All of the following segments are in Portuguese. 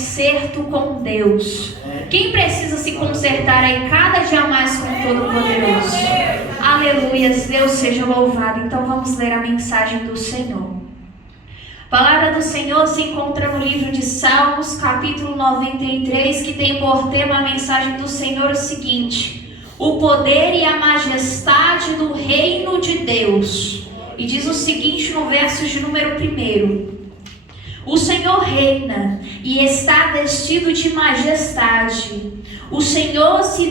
conserto com Deus. Quem precisa se consertar aí cada dia mais com o Todo-Poderoso? Aleluias, Deus seja louvado. Então vamos ler a mensagem do Senhor. A palavra do Senhor se encontra no livro de Salmos, capítulo 93, que tem por tema a mensagem do Senhor o seguinte: o poder e a majestade do reino de Deus. E diz o seguinte no verso de número 1: o Senhor reina e está vestido de majestade. O Senhor se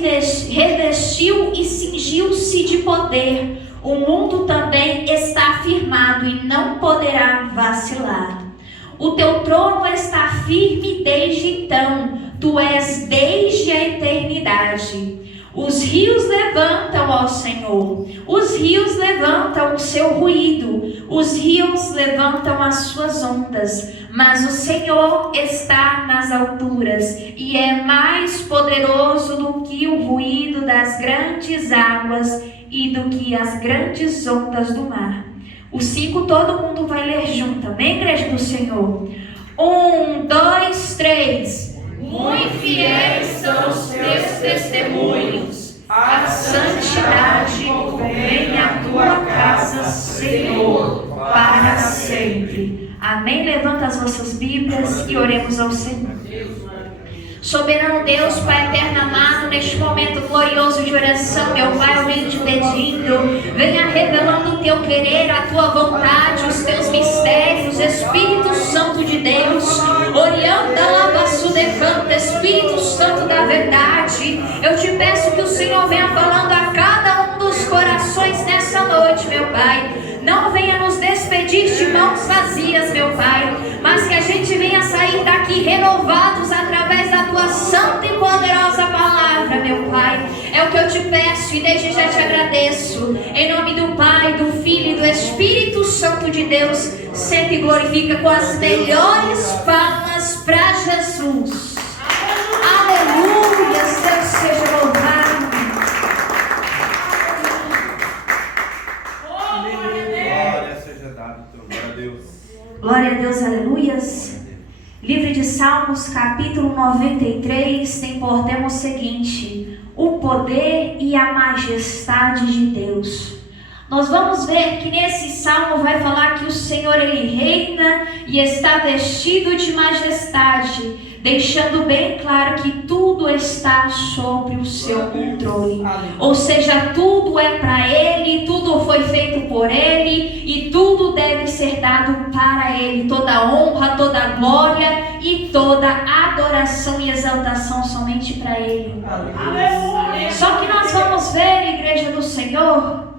revestiu e cingiu-se de poder. O mundo também está firmado e não poderá vacilar. O teu trono está firme desde então. Tu és desde a eternidade. Os rios levantam ao Senhor, os rios levantam o seu ruído, os rios levantam as suas ondas, mas o Senhor está nas alturas e é mais poderoso do que o ruído das grandes águas e do que as grandes ondas do mar. Os 5 todo mundo vai ler junto, amém, igreja do Senhor? 1, 2, 3. Muito fiéis são os teus testemunhos, a santidade vem à tua casa, Senhor, para sempre. Amém? Levanta as vossas Bíblias e oremos ao Senhor. Soberano Deus, Pai eterno amado, neste momento glorioso de oração, meu Pai, eu venho te pedindo, venha revelando o teu querer, a tua vontade, os teus mistérios, Espírito Santo de Deus, Orianda Lavaçu Decanta, Espírito Santo da verdade, eu te peço que o Senhor venha falando a cada um dos corações nessa noite, meu Pai. Não venha nos despedir de mãos vazias, meu Pai, mas que a gente venha sair daqui renovados através da tua santa e poderosa palavra, meu Pai. É o que eu te peço e desde já te agradeço. Em nome do Pai, do Filho e do Espírito Santo de Deus, sempre glorifica com as melhores palmas para Jesus. Aleluia, Deus seja louvado. Glória a Deus, aleluias. Livro de Salmos, capítulo 93, tem por tema o seguinte: o poder e a majestade de Deus. Nós vamos ver que nesse salmo vai falar que o Senhor, Ele reina e está vestido de majestade, deixando bem claro que tudo está sobre o seu controle. Ou seja, tudo é para Ele, tudo foi feito por Ele e tudo deve ser dado para Ele. Toda honra, toda glória e toda adoração e exaltação somente para Ele. Só que nós vamos ver, igreja do Senhor,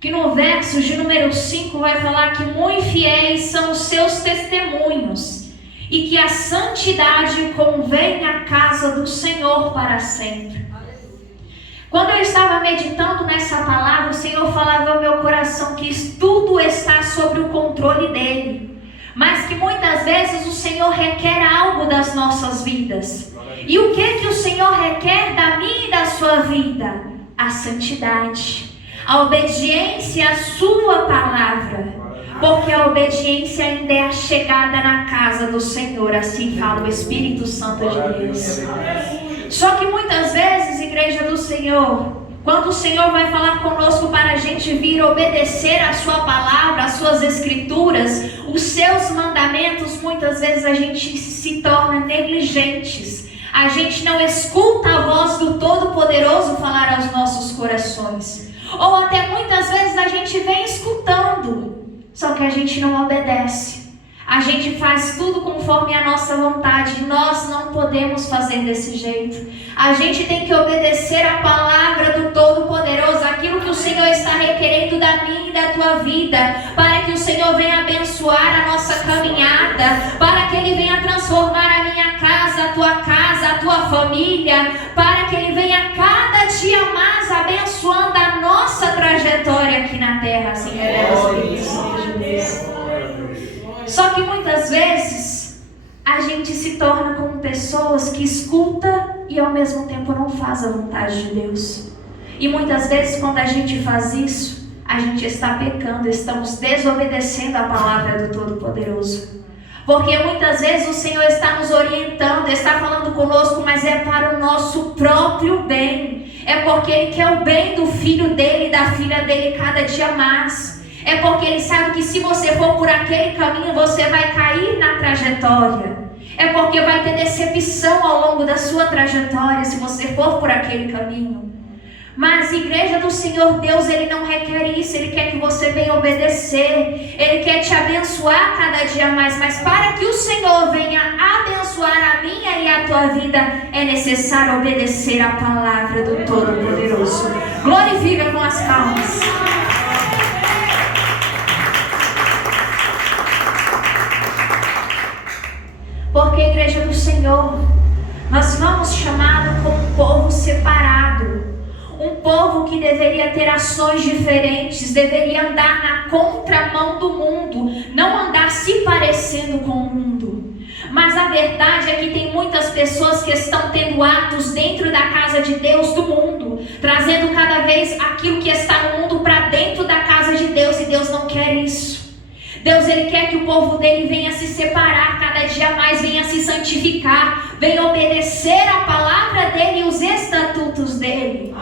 que no verso de número 5 vai falar que muito fiéis são os seus testemunhos e que a santidade convém à casa do Senhor para sempre. Quando eu estava meditando nessa palavra, o Senhor falava ao meu coração que tudo está sob o controle dEle, mas que muitas vezes o Senhor requer algo das nossas vidas. E o que o Senhor requer da minha e da sua vida? A santidade, a obediência à sua palavra, porque a obediência ainda é a chegada na casa do Senhor, assim fala o Espírito Santo de Deus. Só que muitas vezes, igreja do Senhor, quando o Senhor vai falar conosco para a gente vir obedecer a sua palavra, as suas escrituras, os seus mandamentos, muitas vezes a gente se torna negligentes. A gente não escuta a voz do Todo-Poderoso falar aos nossos corações. Ou até muitas vezes a gente vem escutando, só que a gente não obedece. A gente faz tudo conforme a nossa vontade. Nós não podemos fazer desse jeito. A gente tem que obedecer a palavra do Todo-Poderoso, aquilo que o Senhor está requerendo da minha e da tua vida, para que o Senhor venha abençoar a nossa caminhada, para que Ele venha transformar a minha casa, a tua família, para que Ele venha cada dia mais abençoando a nossa trajetória aqui na terra, assim revela o Espírito Santo de Deus. Só que muitas vezes a gente se torna como pessoas que escuta e ao mesmo tempo não faz a vontade de Deus. E muitas vezes quando a gente faz isso, a gente está pecando, estamos desobedecendo a palavra do Todo-Poderoso. Porque muitas vezes o Senhor está nos orientando, está falando conosco, mas é para o nosso próprio bem. É porque Ele quer o bem do filho dele e da filha dele cada dia mais. É porque Ele sabe que se você for por aquele caminho, você vai cair na trajetória. É porque vai ter decepção ao longo da sua trajetória se você for por aquele caminho. Mas igreja do Senhor Deus, Ele não requer isso. Ele quer que você venha obedecer. Ele quer te abençoar cada dia mais. Mas para que o Senhor venha abençoar a minha e a tua vida, é necessário obedecer a palavra do Todo-Poderoso. Glorifica com as palmas. Porque igreja do Senhor, nós fomos chamados como um povo separado. Um povo que deveria ter ações diferentes, deveria andar na contramão do mundo, não andar se parecendo com o mundo. Mas a verdade é que tem muitas pessoas que estão tendo atos dentro da casa de Deus do mundo, trazendo cada vez aquilo que está no mundo para dentro da casa de Deus, e Deus não quer isso. Deus, Ele quer que o povo dele venha se separar cada dia mais, venha se santificar, venha obedecer a palavra dele e os estatutos dele.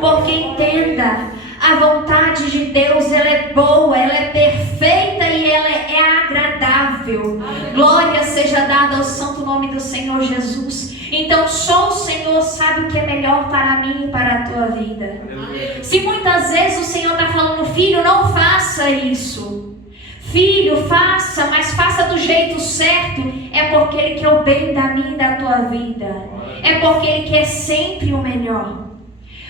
Porque entenda, a vontade de Deus, ela é boa, ela é perfeita e ela é agradável. Glória seja dada ao santo nome do Senhor Jesus. Então só o Senhor sabe o que é melhor para mim e para a tua vida. Se muitas vezes o Senhor está falando, filho, não faça isso. Filho, faça, mas faça do jeito certo. É porque Ele quer o bem da minha e da tua vida. É porque Ele quer sempre o melhor.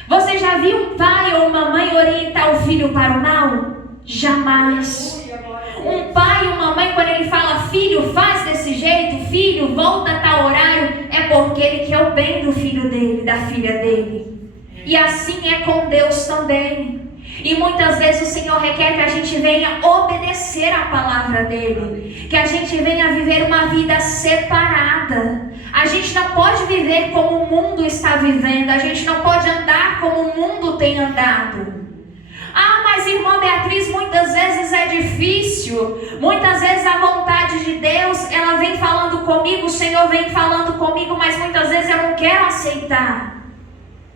Você já viu um pai ou uma mãe orientar o filho para o mal? Jamais. Um pai ou uma mãe, quando ele fala, filho, faz desse jeito, filho, volta a tal horário, é porque Ele quer o bem do filho dele, da filha dele. E assim é com Deus também. E muitas vezes o Senhor requer que a gente venha obedecer a palavra dEle, que a gente venha viver uma vida separada. A gente não pode viver como o mundo está vivendo, a gente não pode andar como o mundo tem andado. Ah, mas irmã Beatriz, muitas vezes é difícil, muitas vezes a vontade de Deus, ela vem falando comigo, o Senhor vem falando comigo, mas muitas vezes eu não quero aceitar.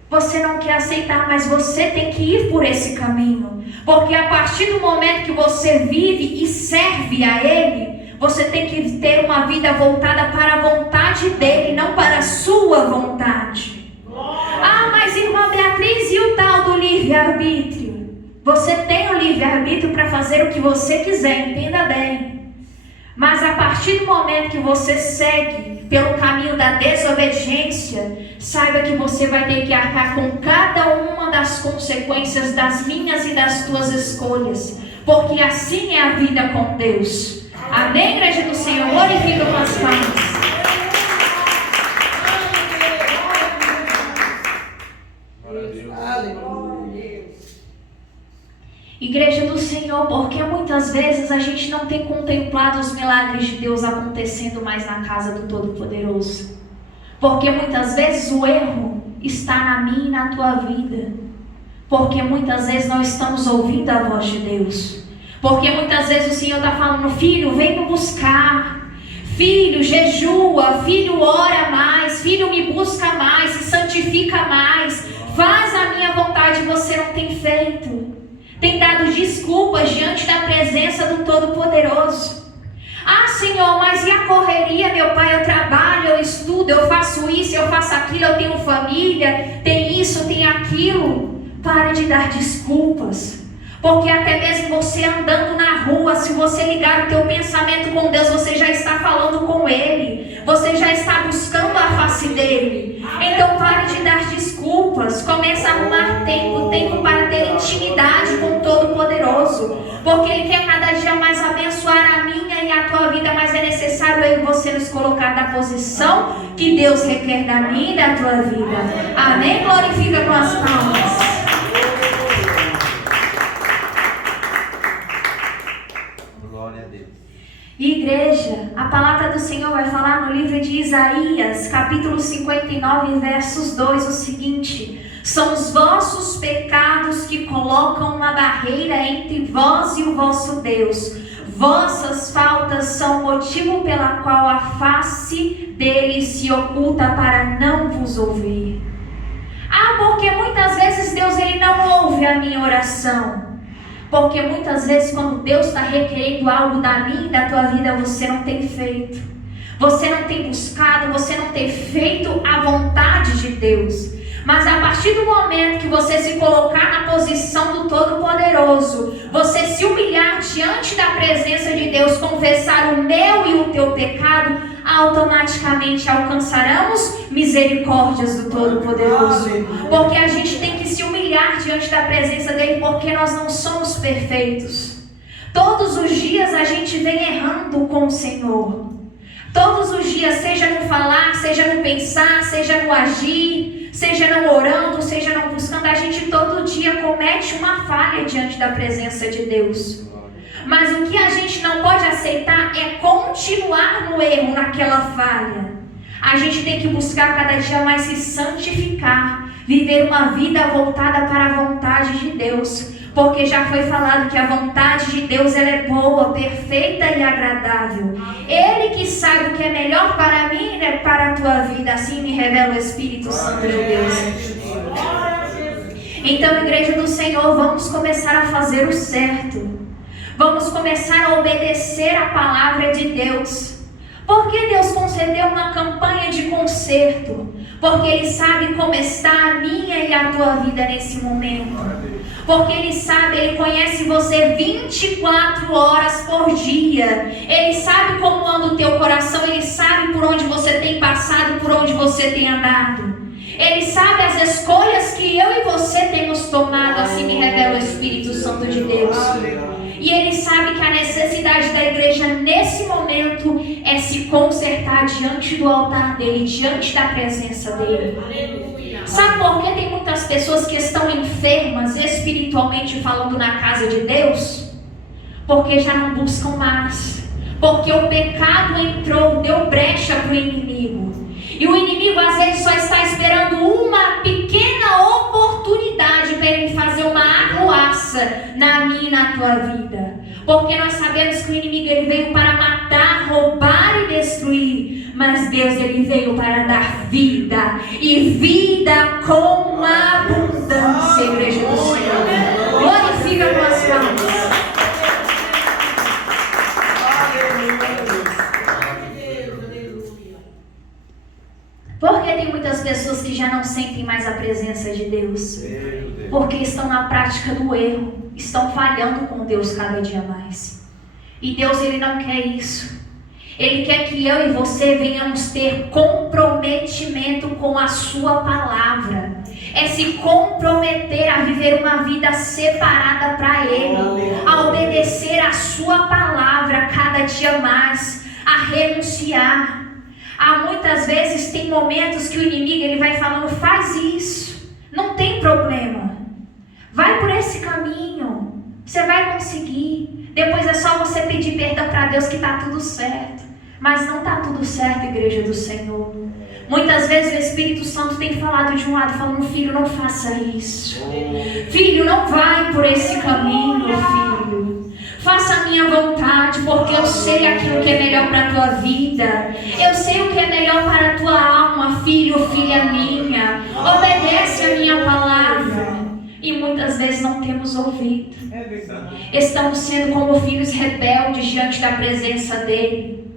Você não quer aceitar, mas você tem que ir por esse caminho. Porque a partir do momento que você vive e serve a Ele, você tem que ter uma vida voltada para a vontade dEle, não para a sua vontade. Ah, mas irmã Beatriz, e o tal do livre-arbítrio? Você tem o livre-arbítrio para fazer o que você quiser, entenda bem. Mas a partir do momento que você segue pelo caminho da desobediência, saiba que você vai ter que arcar com cada uma das consequências das minhas e das tuas escolhas, porque assim é a vida com Deus. Amém, igreja do Senhor? Glorifica com as palmas. Igreja do Senhor, porque muitas vezes a gente não tem contemplado os milagres de Deus acontecendo mais na casa do Todo-Poderoso. Porque muitas vezes o erro está na minha e na tua vida. Porque muitas vezes não estamos ouvindo a voz de Deus. Porque muitas vezes o Senhor está falando, filho, vem me buscar. Filho, jejua. Filho, ora mais. Filho, me busca mais. Se santifica mais. Faz a minha vontade, você não tem feito. Tem dado desculpas diante da presença do Todo-Poderoso. Ah, Senhor, mas e a correria, meu Pai? Eu trabalho, eu estudo, eu faço isso, eu faço aquilo, eu tenho família, tem isso, tem aquilo. Pare de dar desculpas. Porque até mesmo você andando na rua, se você ligar o teu pensamento com Deus, você já está falando com Ele. Você já está buscando a face dEle. Então pare de dar desculpas. Comece a arrumar tempo para ter intimidade com o Todo-Poderoso. Porque Ele quer cada dia mais abençoar a minha e a tua vida. Mas é necessário eu e você nos colocar na posição que Deus requer da minha e da tua vida. Amém? Glorifica com as palmas. Igreja, a palavra do Senhor vai falar no livro de Isaías, capítulo 59, versos 2, o seguinte: São os vossos pecados que colocam uma barreira entre vós e o vosso Deus. Vossas faltas são o motivo pela qual a face dele se oculta para não vos ouvir. Porque muitas vezes Deus ele não ouve a minha oração. Porque muitas vezes quando Deus está requerendo algo da minha e da tua vida, você não tem feito. Você não tem buscado, você não tem feito a vontade de Deus. Mas a partir do momento que você se colocar na posição do Todo-Poderoso, você se humilhar diante da presença de Deus, confessar o meu e o teu pecado, automaticamente alcançaremos misericórdias do Todo-Poderoso. Porque a gente tem que se humilhar diante da presença dele, porque nós não somos perfeitos. Todos os dias a gente vem errando com o Senhor. Todos os dias, seja no falar, seja no pensar, seja no agir, seja não orando, seja não buscando, a gente todo dia comete uma falha diante da presença de Deus. Mas o que a gente não pode aceitar é continuar no erro, naquela falha. A gente tem que buscar cada dia mais se santificar, viver uma vida voltada para a vontade de Deus. Porque já foi falado que a vontade de Deus ela é boa, perfeita e agradável. Ele que sabe o que é melhor para mim e para a tua vida. Assim me revela o Espírito Santo de Deus. Então, igreja do Senhor, vamos começar a fazer o certo. Vamos começar a obedecer a palavra de Deus. Porque Deus concedeu uma campanha de conserto? Porque Ele sabe como está a minha e a tua vida nesse momento. Porque Ele sabe, Ele conhece você 24 horas por dia. Ele sabe como anda o teu coração. Ele sabe por onde você tem passado, por onde você tem andado. Ele sabe as escolhas que eu e você temos tomado. Assim me revela o Espírito Santo de Deus. E Ele sabe que a necessidade da igreja nesse momento é se consertar diante do altar dEle, diante da presença dEle. Sabe por que tem muitas pessoas que estão enfermas espiritualmente falando na casa de Deus? Porque já não buscam mais. Porque o pecado entrou, deu brecha para o inimigo. E o inimigo às vezes só está esperando uma pequena oportunidade para ele fazer uma arruaça na minha e na tua vida. Porque nós sabemos que o inimigo ele veio para matar, roubar e destruir. Mas Deus ele veio para dar vida. E vida com abundância, igreja do Senhor. Glorifica com as palmas. Porque tem muitas pessoas que já não sentem mais a presença de Deus. Porque estão na prática do erro. Estão falhando com Deus cada dia mais. E Deus ele não quer isso. Ele quer que eu e você venhamos ter comprometimento com a sua palavra. É se comprometer a viver uma vida separada para Ele. A obedecer a sua palavra cada dia mais. A renunciar. Há muitas vezes tem momentos que o inimigo ele vai falando, faz isso, não tem problema, vai por esse caminho, você vai conseguir, depois é só você pedir perdão para Deus que está tudo certo. Mas não está tudo certo, igreja do Senhor. Muitas vezes o Espírito Santo tem falado de um lado, falando, filho, não faça isso, filho, não vai por esse caminho, filho. Faça a minha vontade, porque eu sei aquilo que é melhor para a tua vida. Eu sei o que é melhor para a tua alma, filho, filha minha. Obedece a minha palavra. E muitas vezes não temos ouvido. Estamos sendo como filhos rebeldes diante da presença dEle.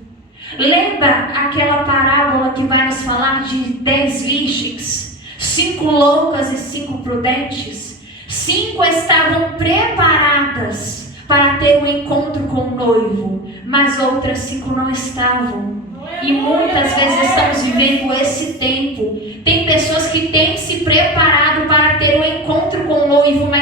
Lembra aquela parábola que vai nos falar de 10 virgens? 5 loucas e 5 prudentes? 5 estavam preparadas para ter um encontro com o noivo, mas outras 5 não estavam. E muitas vezes estamos vivendo esse tempo. Tem pessoas que têm se preparado para ter um encontro com o noivo, mas